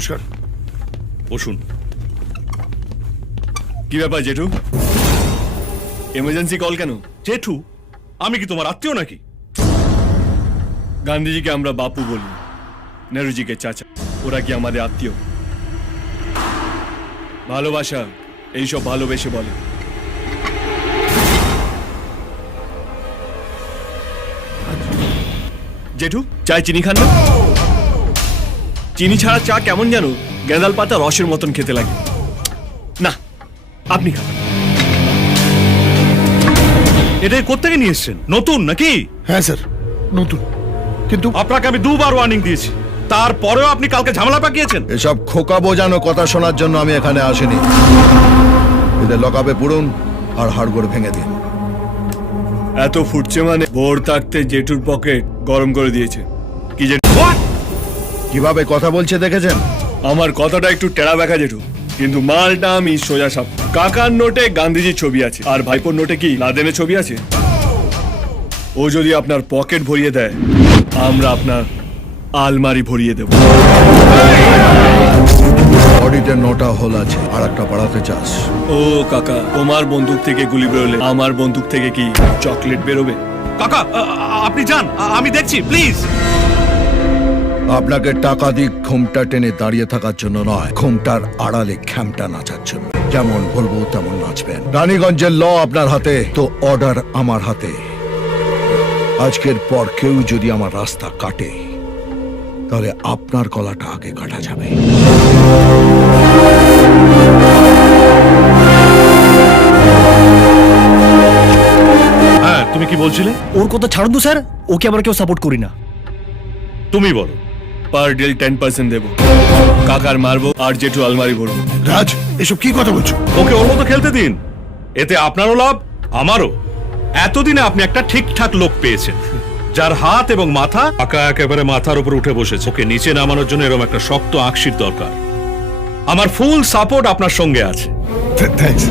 নমস্কার। বসুন। কি ব্যাপার জেঠু, এমার্জেন্সি কল কেন? জেঠু, আমি কি তোমার আত্মীয় নাকি? গান্ধীজিকে আমরা বাপু বলি, নেহরুজিকে চাচা। ওরা কি আমাদের আত্মীয়? ভালোবাসা এইসব ভালোবেসে বলে। জেঠু, চায় চিনি খান না? চিনি ছাড়া চা কেমন যেন গেঁদাল পাতা রসের মতন খেতে লাগে। না, আপনি খান। এটা কোত্থেকে নিয়ে এসছেন? নতুন নাকি? হ্যাঁ স্যার, নতুন। কিন্তু আপনাকে আমি দুবার ওয়ার্নিং দিয়েছি, তারপরেও আপনি কালকে ঝামেলা পাকিয়েছেন। এসব খোকা বোঝানো কথা শোনার জন্য আমি এখানে আসিনি। এদের লকআপে পুরুন আর হাড়গোড় ভেঙে দিন। এত ফুটছে মানে ভোর থাকতে জেঠুর পকেট গরম করে দিয়েছে। কি জেঠু, কিভাবে কথা বলছে দেখেছেন? আমার কথাটা একটু টেরা ব্যাখা জেঠু, কিন্তু মালটা আমি সোজা সাপ। কাকার নোটে গান্ধীজির ছবি আছে, আর ভাইপোর নোটে কি লাদেনের ছবি আছে? ও যদি আপনার পকেট ভরিয়ে দেয়, আমরা আপনার আলমারি ভরিয়ে দেব। বডিতে 9টা হোল আছে, আর একটা বাড়াতে চাস? ও কাকা, তোমার বন্দুক থেকে গুলি বেরোলে আমার বন্দুক থেকে কি চকলেট বেরোবে? কাকা, আপনি যান, আমি দেখছি, প্লিজ। আপনাকে টাকা দিক ঘুমটা টেনে দাঁড়িয়ে থাকার জন্য নয়, ঘুমটার আড়ালে খ্যামটা নাচার জন্য। যেমন বলবো তেমন নাচবেন। রানীগঞ্জের ল আপনার হাতে, তো অর্ডার আমার হাতে। আজকের পর কেউ যদি আমার রাস্তা কাটে, তাহলে আপনার গলাটা আগে কাটা যাবে। হ্যাঁ, তুমি কি বলছিলে? ওর কথা ছাড়ুন তো স্যার, ওকে আমরা কেউ সাপোর্ট করি না। তুমি বলো। পার ডিল 10% দেবো। কাকার মারবো আর জেঠু আলমারি ভরবো। রাজ, এসব কি কথা বলছো? ওকে ওর মতো খেলতে দিন, এতে আপনারও লাভ আমারও। এতদিনে আপনি একটা ঠিকঠাক লোক পেয়েছেন, যার হাত এবং মাথা কাকা একেবারে মাথার উপর উঠে বসেছে। ওকে নিচে নামানোর জন্য এরকম একটা শক্ত আকশির দরকার। আমার ফুল সাপোর্ট আপনার সঙ্গে আছে। থ্যাঙ্কস।